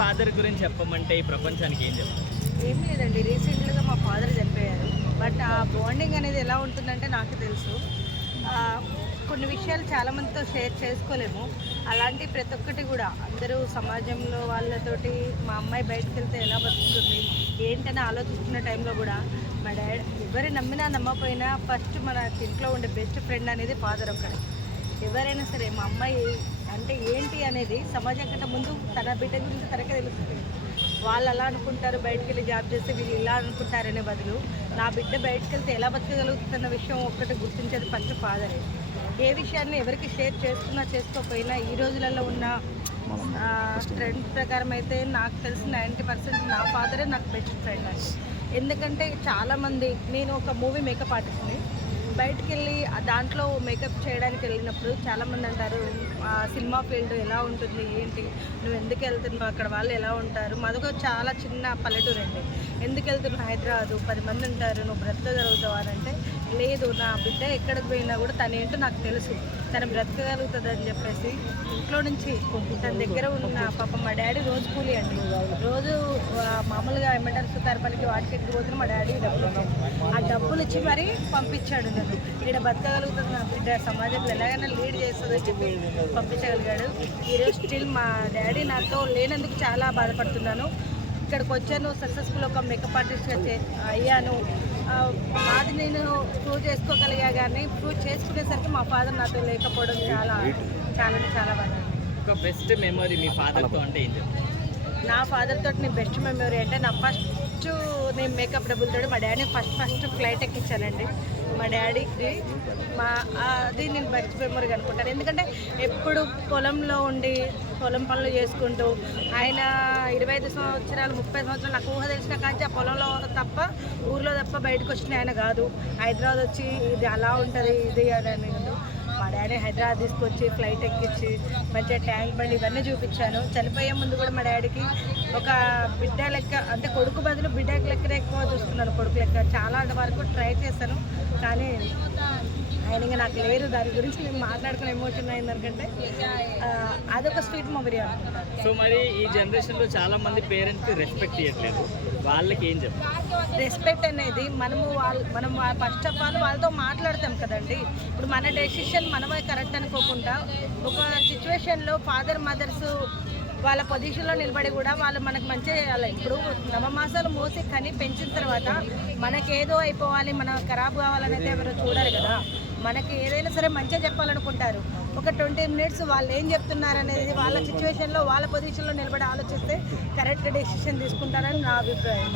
Father గురించి చెప్పమంటే ఈ ప్రపంచానికి ఏం చెప్తారు? ఏం లేదండి, రీసెంట్గా మా ఫాదర్ చనిపోయారు. బట్ ఆ బాండింగ్ అనేది ఎలా ఉంటుందంటే నాకు తెలుసు. ఆ, కొన్ని విషయాలు చాలామందితో షేర్ చేసుకోలేము. అలాంటి ప్రతి ఒక్కటి కూడా అందరూ సమాజంలో వాళ్ళతోటి మా అమ్మాయి బయటకు వెళ్తే ఎలా బతుకుతుంది ఏంటని ఆలోచిస్తున్న టైంలో కూడా మా డాడీ ఎవరు నమ్మినా నమ్మకపోయినా ఫస్ట్ మన ఇంట్లో ఉండే బెస్ట్ ఫ్రెండ్ అనేది ఫాదర్ ఒక్కడే. ఎవరైనా సరే మా అమ్మాయి అంటే ఏంటి అనేది సమాజం కంటే ముందు తన బిడ్డ గురించి తనకే తెలుస్తుంది. వాళ్ళు అలా అనుకుంటారు, బయటకు వెళ్ళి జాబ్ చేస్తే వీళ్ళు ఇలా అనుకుంటారనే బదులు నా బిడ్డ బయటకు వెళ్తే ఎలా బతకగలుగుతున్న విషయం ఒక్కటి గుర్తించేది ఫస్ట్ ఫాదరే. ఏ విషయాన్ని ఎవరికి షేర్ చేస్తున్నా చేసుకోకపోయినా ఈ రోజులలో ఉన్న ట్రెండ్ ప్రకారం అయితే నాకు తెలిసి 90% నా ఫాదరే నాకు బెస్ట్ ఫ్రెండ్ అని. ఎందుకంటే చాలామంది, నేను ఒక మూవీ మేకప్ ఆర్టిస్ట్ని, బయటికి వెళ్ళి దాంట్లో మేకప్ చేయడానికి వెళ్ళినప్పుడు చాలామంది అంటారు సినిమా ఫీల్డ్ ఎలా ఉంటుంది ఏంటి, నువ్వు ఎందుకు వెళ్తున్నావు, అక్కడ వాళ్ళు ఎలా ఉంటారు. మాదొక చాలా చిన్న పల్లెటూరు అండి. ఎందుకు వెళ్తున్నావు హైదరాబాద్, 10 మంది ఉంటారు, నువ్వు బ్రతకగలుగుతావు అని అంటే, లేదు నా బిడ్డ ఎక్కడికి పోయినా కూడా తనేంటో నాకు తెలుసు, తను బ్రతకగలుగుతుంది అని చెప్పేసి ఇంట్లో నుంచి తన దగ్గర ఉన్న పాప మా డాడీ రోజు కూలి అండి. రోజు మామూలుగా ఏమంటారు సుతారపల్లికి వాటికి ఎక్కిపోతున్నా మా డాడీ డబ్బులు ఇచ్చాడు. ఆ డబ్బులు ఇచ్చి మరీ పంపించాడు నన్ను. ఇక్కడ బతకగలుగుతుంది నా బిడ్డ, సమాజంలో ఎలాగైనా లీడ్ చేస్తుందని చెప్పి పంపించగలిగాడు. ఈరోజు స్టిల్ మా డాడీ నాతో లేనందుకు చాలా బాధపడుతున్నాను. ఇక్కడికి వచ్చాను, సక్సెస్ఫుల్ ఒక మేకప్ ఆర్టిస్ట్గా అయ్యాను. మాది నేను ప్రూవ్ చేసుకోగలిగా, కానీ ప్రూవ్ చేసుకునేసరికి మా ఫాదర్ నాతో లేకపోవడం చాలా చాలా చాలా బాధ. ఒక బెస్ట్ మెమరీ మీ ఫాదర్తో అంటే ఏం చెప్తారు? నా ఫాదర్ తోటి నేను బెస్ట్ మెమరీ అంటే నా ఫస్ట్ నేను మేకప్ డబ్బులతో మా డాడీని ఫస్ట్ ఫ్లైట్ ఎక్కించానండి. మా డాడీకి అది నేను బెస్ట్ మెమరీ అనుకుంటాను. ఎందుకంటే ఎప్పుడు పొలంలో ఉండి పొలం పనులు చేసుకుంటూ ఆయన 25 సంవత్సరాలు 30 సంవత్సరాలు నాకు ఊహ తెలిసిన కానీ ఆ పొలంలో తప్ప ఊర్లో తప్ప బయటకు వచ్చిన ఆయన కాదు. హైదరాబాద్ వచ్చి ఇది అలా ఉంటుంది ఇది అని మా డాడీ హైదరాబాద్ తీసుకొచ్చి ఫ్లైట్ ఎక్కించి మంచిగా ట్యాంక్ బండి ఇవన్నీ చూపించాను. చనిపోయే ముందు కూడా మా డాడీకి ఒక బిడ్డ లెక్క, అంటే కొడుకు బదులు బిడ్డ లెక్కనే ఎక్కువ చూస్తున్నాను, కొడుకు లెక్క. చాలా వరకు ట్రై చేశాను కానీ ఆయన ఇంకా నాకు లేరు. దాని గురించి మేము మాట్లాడుకునే ఎమోషన్ అయిందనుకంటే అదొక స్వీట్ మెమరీ అనుకుంటాను. సో మరి ఈ జనరేషన్లో చాలా మంది పేరెంట్స్కి రెస్పెక్ట్ ఇవ్వట్లేదు, వాళ్ళకి ఏం చెప్తారు? రెస్పెక్ట్ అనేది మనం ఫస్ట్ ఆఫ్ ఆల్ వాళ్ళతో మాట్లాడతాం కదండి. ఇప్పుడు మన డెసిషన్ మనమే కరెక్ట్ అనుకోకుండా ఒక సిచ్యువేషన్లో ఫాదర్ మదర్స్ వాళ్ళ పొజిషన్లో నిలబడి కూడా వాళ్ళు మనకు మంచిగా చేయాలి. ఇప్పుడు నవమాసాలు మోసి కని పెంచిన తర్వాత మనకేదో అయిపోవాలి, మనం ఖరాబ్ కావాలనేది ఎవరు చూడరు కదా. మనకి ఏదైనా సరే మంచిగా చెప్పాలనుకుంటారు. ఒక 20 మినిట్స్ వాళ్ళు ఏం చెప్తున్నారు అనేది వాళ్ళ సిచ్యువేషన్లో వాళ్ళ పొజిషన్లో నిలబడి ఆలోచిస్తే కరెక్ట్ డెసిషన్ తీసుకుంటారని నా అభిప్రాయం.